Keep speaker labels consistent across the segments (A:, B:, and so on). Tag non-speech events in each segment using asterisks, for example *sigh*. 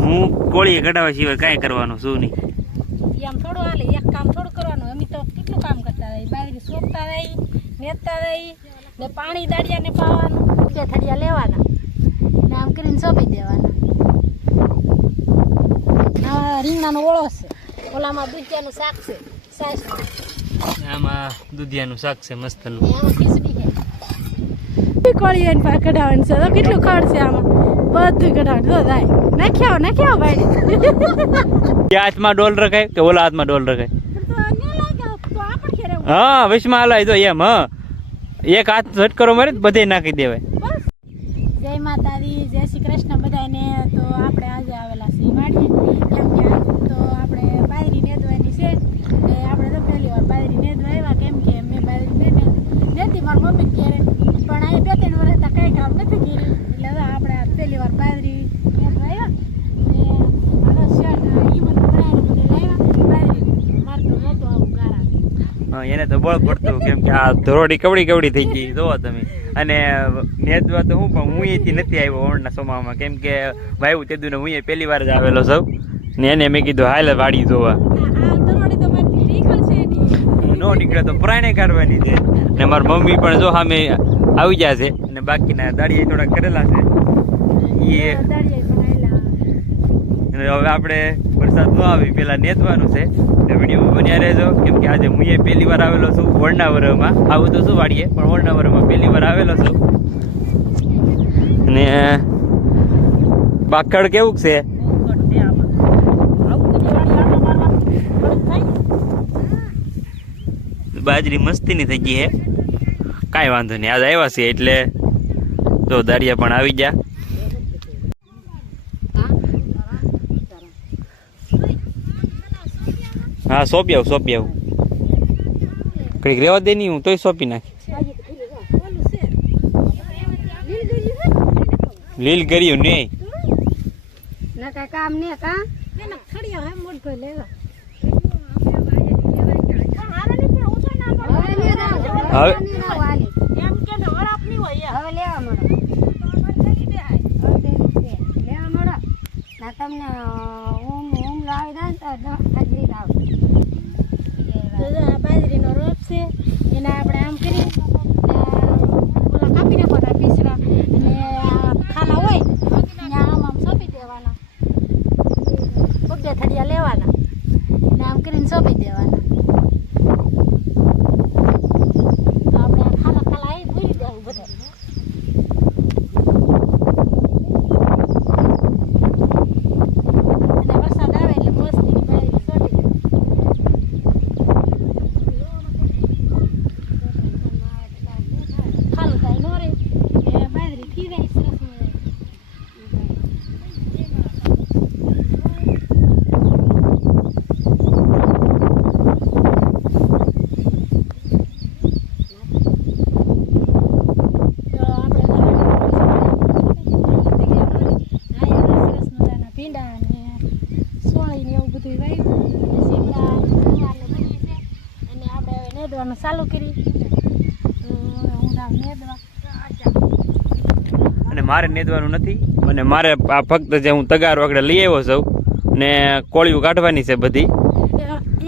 A: હું કોળી કઢાવા સિવાય કાંઈ કરવાનું શું નહીં.
B: એમ આમ થોડું હાલે એક કામ થોડું કરવાનું. અમે તો કેટલું કામ કરતા રહી? બાજરી સોંપતા રહી નેતા રહી ને પાણી દાડિયાને પાવાનું કે થડિયા લેવાના ને આમ કરીને સોંપી દેવાના. રીંગણાનો ઓળો છે. ઓલામાં દૂધિયાનું શાક છે સાસમાં
A: આમાં દૂધિયાનું શાક છે મસ્તનું.
B: ને ખીચડી. છે કોળી એને પા કઢાવવાનું છે. તો કેટલું ખડ છે આમાં? બધું કઢાવવાનું. તો થાય નાખ્યા નાખ્યા ભાઈ.
A: એ હાથમાં ડોલ રખાય કે ઓલા હાથમાં ડોલ રખાય?
B: ને
A: હા વિશમાં હલાય તો એમ હા. એક હાથ ઝટકરો મારે બધે નાખી દેવાય.
B: જય માતાજી જય શ્રી કૃષ્ણ બધાને તો આપણે આજે આવેલા છીએ વાડીએ. કેમ કે તો આપણે બાયરી નેદવાની છે. એ આપણે તો પહેલી વાર બાયરી નેદવા આવ્યા. કેમ કે મેં બાયરી નેદે મારી મમ્મી ઘેરે. પણ આ બે ત્રણ વર્ષ તો કંઈ કામ નથી કર્યું એટલે હવે આપણે આ પહેલી વાર બાજરી નેદવા આવ્યા ને આનો શર્ટ ઈ મને બનાવીને બધે લાવ્યા બાજરી મારે તો નહોતું આવું ગારા
A: હા, એને તો બળ પડતું, કેમ કે આ ધોરડી કવડી કવડી થઈ ગઈ, જોવો તમે. અને નેદવા તો હું પણ, હું અહીંથી નથી આવ્યો ઓણના સોમામાં. કેમ કે વાયુ તે દુને હું પહેલી વાર જ આવેલો સૌ ને એને મેં કીધું, હાલ વાડી જોવા. નો નીકળે તો પ્રાણે કાઢવાની છે. ને મારી મમ્મી પણ જો સામે આવી ગયા છે. ને બાકીના દાડીએ થોડા કરેલા છે. એ હવે આપણે વરસાદ ન આવી પેલા નેતવાનું છે. તો વિડીયોમાં બન્યા રહેજો. કેમ કે આજે હું પહેલી વાર આવેલો છું વરણાવરમાં આવું તો શું વાડીએ? પણ વરણાવરમાં પહેલી વાર આવેલો છું. અને બાકડ કેવું છે? બાજરી મસ્તીની થઈ ગઈ હે. કાંઈ વાંધો નહીં. આજે આવ્યા છે એટલે તો દારિયા પણ આવી ગયા. હા સોંપી આવું સોંપી આવું કંઈક રેવા દે નહીં હું, તોય સોંપી નાખી. લીલ કર્યું નહીં
B: કામ ને કા
A: હવે
B: નહીં
C: તમને ઓમ ઊમ લાવી દે તો લાવ
B: બાજરીનો રોપ છે એને આપણે આમ કરી ઓલા કાપી નાખવાના પીસરા અને આ ખાના હોય ત્યાં આમ આમ સોંપી દેવાના પગે થડિયા લેવાના અને આમ કરીને સોંપી દેવાના તો આપણે આ ખાના ખાલા અહીં ભૂલી દેવું બધા અને વરસાદ આવે એટલે મસ્તીની બાજરી સોટી ખાલું થાય નો રે એ બાજરી થઈ જાય સરસ મજાની. તો આપણે સરસ મજાના ભીંડા અને સોળી ને એવું બધું વાવ્યું અને શીમડા ગુવાર ને બધું છે અને આપણે હવે નેદવાનું ચાલુ કરી હું નેદવા
A: અને મારે નેદવાનું નથી. અને મારે આ ફક્ત જે હું તગાર વગડે લઈ આવ્યો છું ને કોળિયું કાઢવાની છે બધી.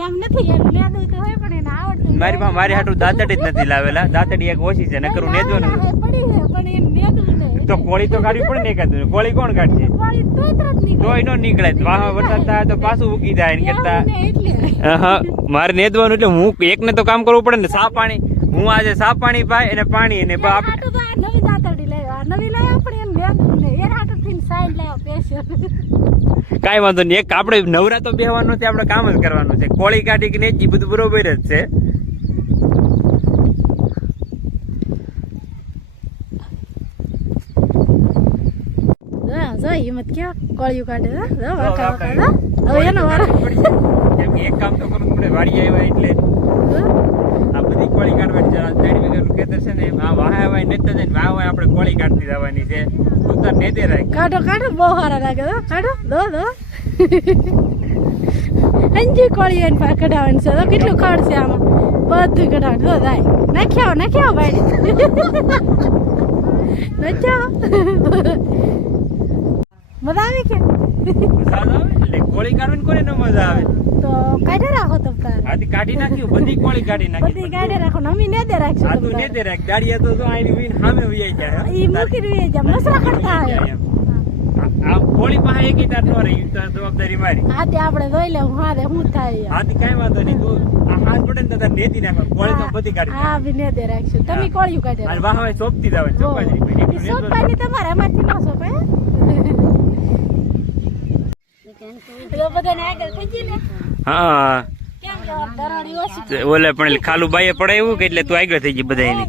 B: એમ નથી એમ નેદવું તો હોય પણ એને આવડતું
A: મારી પાસે મારી હાટું દાંતડી જ નથી લાવેલા. દાંતડી એક ઓછી છે નકરું નેદવાનું
B: ના, પડી છે પણ એને નેદવું નહીં
A: તો કોળી તો કાઢવી પડે ને એકાદ કોળી કોણ કાઢશે?
B: તો એનો નીકળે.
A: વાહ વરસાદ થાય તો પાછું ઉગી જાય એને કરતા હા મારે નેદવાનું એટલે હું એકને તો કામ કરવું પડે ને સાફ પાણી. હું આજે સાફ પાણી પાય અને પાણી અને
B: નવી દાંતરડી. નવી સાઈડ.
A: કાંઈ વાંધો નહીં. એક આપણે નવરા તો બેહવાનું છે આપણે કામ જ કરવાનું છે. કોળી કાઢી કે નેજી બધું બરોબર જ છે.
B: જો, હિંમત ક્યાં? કોળિયું કાઢે હવે એનો વારો.
A: કેમ કે એક કામ તો કરવું પડે વાડી આવ્યા એટલે. આ બધી કોળી કાઢવાની છે ત્રણ વીઘાનું ખેતર છે ને આ વાહ વાય નેતા જઈને વાહ વાય આપણે કોળી કાઢતી જવાની છે. ઉતાર નેદે રાખ.
B: કાઢો કાઢો બહુ સારા લાગે જો. કાઢો દો દો અંજી કોળી એને કઢાવવાની છે. તો કેટલું ખડ છે આમાં? બધું કઢાવવાનું જો જાય નાખ્યા નાખ્યા ભાઈ. *laughs* નાખ્યા *laughs* મજા આવે કે?
A: મજા આવે? એટલે કોળી કાઢવાની કોને ન મજા આવે?
B: તો કાઢે રાખો તમ તાર.
A: આથી કાઢી નાખ્યું બધી કોળી કાઢી નાખી.
B: બધી કાઢે રાખો ને અમે ને દે રાખશું
A: આ તું ને દે રાખ. દાડિયા તો જો આની વીન સામે વહી જાય.
B: ઈ મૂકી રહી જાય. મસરા કરતા આવે
A: આ કોળી પાસે એકી તાર નો રહી તો જવાબદારી મારી.
B: આ તે આપણે જોઈ લે હું હારે હું થાય
A: આથી કાંઈ વાંધો નહીં તું આ હાથ પડે ને તો તાર નેતી નાખવા. કોળી તો બધી કાઢી
B: હા બી ને દે રાખશું તમે કોળિયું કાઢે
A: અને વાહ વાહ સોંપતી જ આવે ચોપાજી
B: સોપાની તમારે અમારથી ન સોપે એટલે બધાને આગળ થઈ ગઈ ને?
A: હા. ઓલે પણ ખાલું બાઈએ કે એટલે તું આગળ થઈ ગઈ બધા એની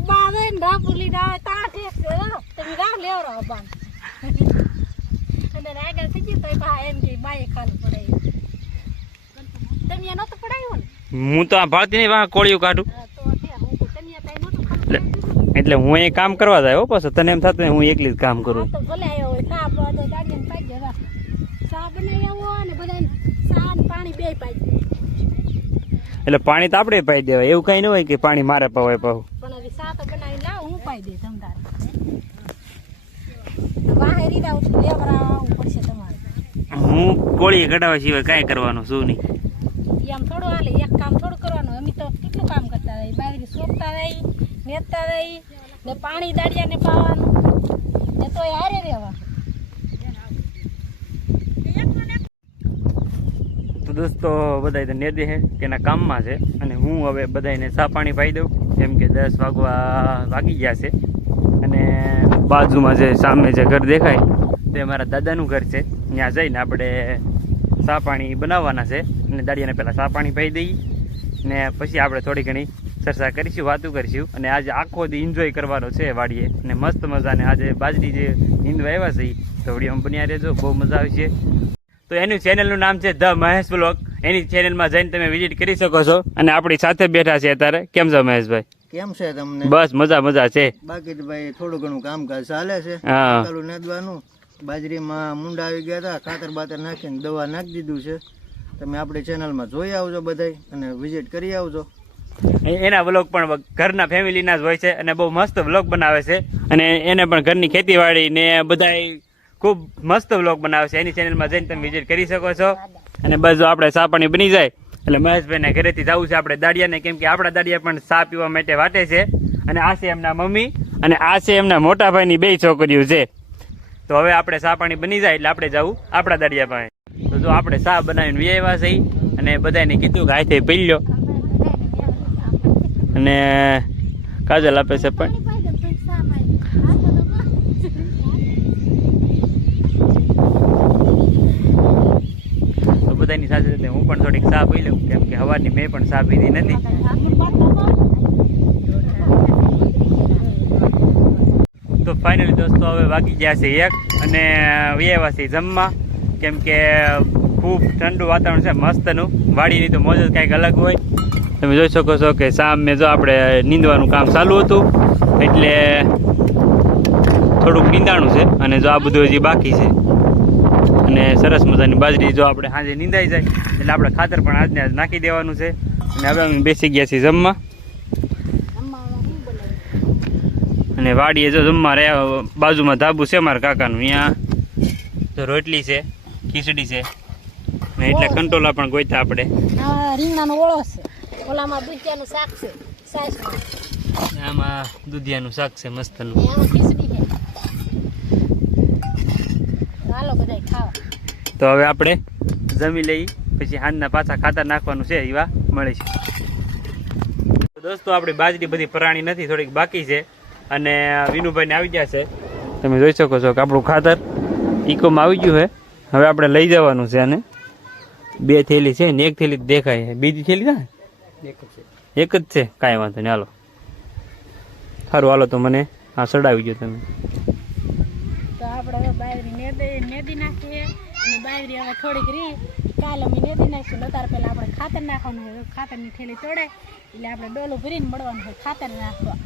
B: હો. તો
A: આ ભાળતી નહીં વાહ કોળિયું કાઢું. એટલે હું એ કામ કરવા જાય હો પાછો. તને એમ થતું હું એકલી જ કામ કરું.
B: ભલે આવ્યો હોય સા આપવા તો દાડિયાને પાઈ દેવા સા બનાવી આવો અને બધાને સા ને પાણી બેય પાઈ દે
A: એટલે પાણી તો આપણે પાઈ દેવાય. એવું કઈ ન હોય કે પાણી મારે પવાય પાવું
B: પણ હવે બનાવી લાવ હું પાઈ દે ધંધાર. વાહે રીડા ઉઠી લેવરાવવું પડશે તમારે.
A: હું કોળી કઢાવા સિવાય કાંઈ કરવાનું શું નહીં.
B: આમ થોડું હાલે એક કામ થોડું કરવાનું. અમે તો કેટલું કામ કરતા રહી બાજરી સોંપતા રહી નેતા રહી ને પાણી દાડિયાને પાવાનું. ને તોય હારે રહેવાનું
A: તો દોસ્તો બધા નેદી છે તેના કામમાં છે. અને હું હવે બધાને ચા પાણી પાઈ દઉં. જેમ કે દસ વાગવા, વાગી ગયા છે. અને બાજુમાં જે સામે જે ઘર દેખાય, તે મારા દાદાનું ઘર છે. ત્યાં જઈને આપણે ચા પાણી બનાવવાના છે. અને દાડિયાને પહેલાં ચા પાણી પાઈ દઈએ. ને પછી આપણે થોડી ઘણી ચર્ચા કરીશું, વાતો કરીશું. અને આજે આખો દી એન્જોય કરવાનો છે વાડીએ. અને મસ્ત મજાને આજે બાજરી જે હિન્દુ આવ્યા છે તો વિડીયોમાં બન્યા રહેજો. બહુ મજા આવશે. તો એનું ચેનલનું નામ છે ધ મહેશ બ્લોગ. એની ચેનલમાં જઈને તમે વિઝિટ કરી શકો છો. અને આપણી સાથે બેઠા છે અત્યારે. કેમ છો મહેશભાઈ?
D: કેમ છે તમને?
A: બસ મજા મજા છે.
D: બાકી ભાઈ થોડું ઘણું કામકાજ ચાલે છે. કાલું નાદવાનું. બાજરીમાં મુંડા આવી ગયા હતા. ખાતર બાતર નાખીને દવા નાખી દીધું છે. તમે આપણી ચેનલમાં જોઈ આવજો બધાય અને વિઝિટ કરી આવજો.
A: એના વ્લોગ પણ ઘરના ફેમિલીના જ હોય છે અને બહુ મસ્ત વ્લોગ બનાવે છે. અને એને પણ ઘરની ખેતીવાડી ને બધાય ખૂબ મસ્ત બ્લોગ બનાવે છે એની ચેનલમાં જઈને તમે વિઝિટ કરી શકો છો. અને બસ આપણે સાપણી પાણી બની જાય, એટલે મહેશભાઈને ઘરેથી જવું છે આપણે દાડિયાને, કેમ કે આપણા દાડિયા પણ સા પીવા માટે વાટે છે. અને આ છે એમના મમ્મી, અને આ છે એમના મોટા ભાઈની બે છોકરીઓ છે. તો હવે આપણે સાપાણી બની જાય, એટલે આપણે જવું આપણા દાડિયા પાસે. તો જો આપણે સા બનાવીને વ્યાવ્યા છે અને બધાને કીધું કે હાથે પી લો અને કાજલ આપે છે પણ. બધાની સાથે સાથે હું પણ થોડીક ચા પી લઉં, કેમ કે હવાની મેં પણ ચા પીધી નથી. તો ફાઇનલી દોસ્તો, હવે વાગી ગયા છે એક અને વ્યવા જમવા, કેમ કે ખૂબ ઠંડુ વાતાવરણ છે, મસ્તનું. વાડીની તો મોજ જ કંઈક અલગ હોય. તમે જોઈ શકો છો કે સામે જો આપણે નીંદવાનું કામ ચાલુ હતું, એટલે થોડુંક નીંદાણું છે અને જો આ બધું હજી બાકી છે. અને સરસ મજાની બાજરી જો આપણે સાંજે નીંદાઈ જાય એટલે આપણે ખાતર પણ આજને આજ નાખી દેવાનું છે. અને હવે અમે બેસી ગયા છીએ જમવા. અને વાડીએ જો જમવા રહ્યા બાજુમાં ધાબુ છે મારા કાકાનું અહીંયા તો રોટલી છે ખીચડી છે. ને એટલે કંટોલા પણ ગોઈતા આપણે.
B: રીંગણાનો ઓળો છે. ઓલામાં દૂધિયાનું શાક છે.
A: આમાં દૂધિયાનું શાક છે મસ્તનું.
B: ખીચડી છે હાલો બધાય ખાવા
A: તો હવે આપણે જમી લઈ પછી હાંજના પાછા ખાતર નાખવાનું છે એવા મળે છે દોસ્તો આપણી બાજરી બધી પરાણી નથી થોડીક બાકી છે. અને વિનુભાઈને આવી ગયા છે. તમે જોઈ શકો છો કે આપણું ખાતર ઇકોમાં આવી ગયું છે. હવે આપણે લઈ જવાનું છે અને બે થેલી છે ને એક થેલી દેખાય છે. બીજી થેલી ના એક જ છે. કાંઈ વાંધો નહીં હાલો. સારું હાલો તો મને હા સડાવી ગયો તમે.
B: આપણે હવે બાયરી નેદી નેદી નાખીએ. અને બાયરી હવે થોડીક રી. કાલ અમે નેદી નાખીશું અત્યારે પહેલાં આપણે ખાતર નાખવાનું હોય ખાતરની થેલી તોડે એટલે આપણે ડોલું ભરીને મળવાનું હોય ખાતર નાખવા.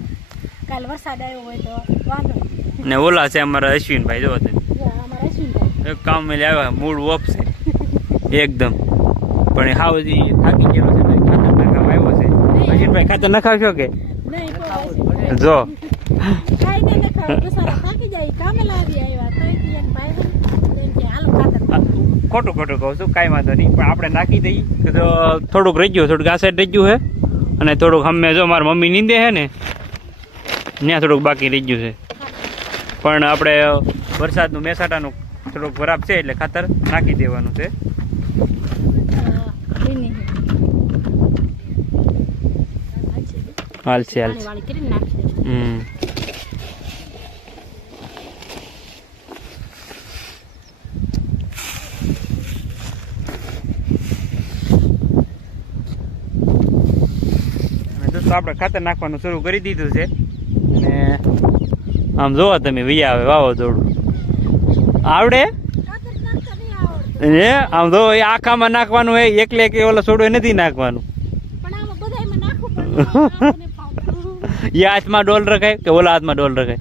B: કાલ વરસાદ આવ્યો હોય તો વાંધો.
A: ને ઓલા છે અમારા અશ્વિનભાઈ જો
B: અમારા અશ્વિનભાઈ.
A: એક કામ મેં આવ્યા મૂળ ઓફ છે. એકદમ. પણ હાવ થાકી ગયેલો છે તો ખાતર નાખવા આવ્યો છે. અશ્વિનભાઈ ખાતર નખાવશો કે. જો.
B: કાંઈ નહીં નખાવ બસારા થાકી જાય કામે લાવી આવ્યા તો એમ કે ભાઈ એમ કે હાલો
A: ખોટું ખોટું કહું છું કાંઈ વાંધો નહીં પણ આપણે નાખી દઈએ તો થોડુંક રહી ગયું થોડુંક આ સાઈડ રહી ગયું છે અને થોડુંક અમે જો મારી મમ્મી નીંદે છે ને ત્યાં થોડુંક બાકી રહી ગયું છે પણ આપણે વરસાદનું મેસાટાનું થોડુંક ખરાબ છે એટલે ખાતર નાખી દેવાનું છે
B: હાલ છે હાલ
A: હમ અને દોસ્તો આપણે ખાતર નાખવાનું શરૂ કરી દીધું છે. અને આમ જોવો તમે વૈયા આવે વાવાઝોડું. આવડે? હે? આમ જો, એ આખામાં નાખવાનું હોય, એકલે એક ઓલા છોડો નથી નાખવાનું. એ હાથમાં ડોલ રખાય કે ઓલા હાથમાં ડોલ રખાય?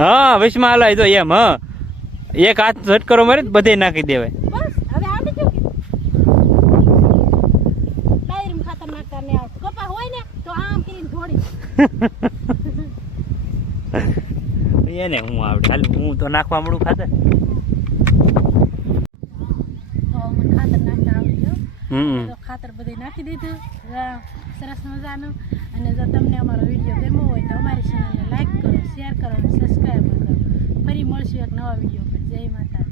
A: હા વિશમાં હલાય તો એમ, હા. એક હાથ ઝટકરો મારી બધે નાખી દેવાય
B: બસ હવે આવડી ગયું કે ડાયરીમાં ખાતર નાખતા નહીં આવડતું કપા હોય ને તો આમ કરીને ઢોળી *laughs*
A: એને હું આવડે. હાલ હું તો નાખવા મળું ખાતર.
B: ખાતર બધું નાખી દીધું. સરસ મજાનું. અને જો તમને અમારો વીડિયો ગમ્યો હોય તો અમારી ચેનલને લાઈક કરો શેર કરો અને સબસ્ક્રાઈબ કરો. ફરી મળશું એક નવા વીડિયો પર. જય માતા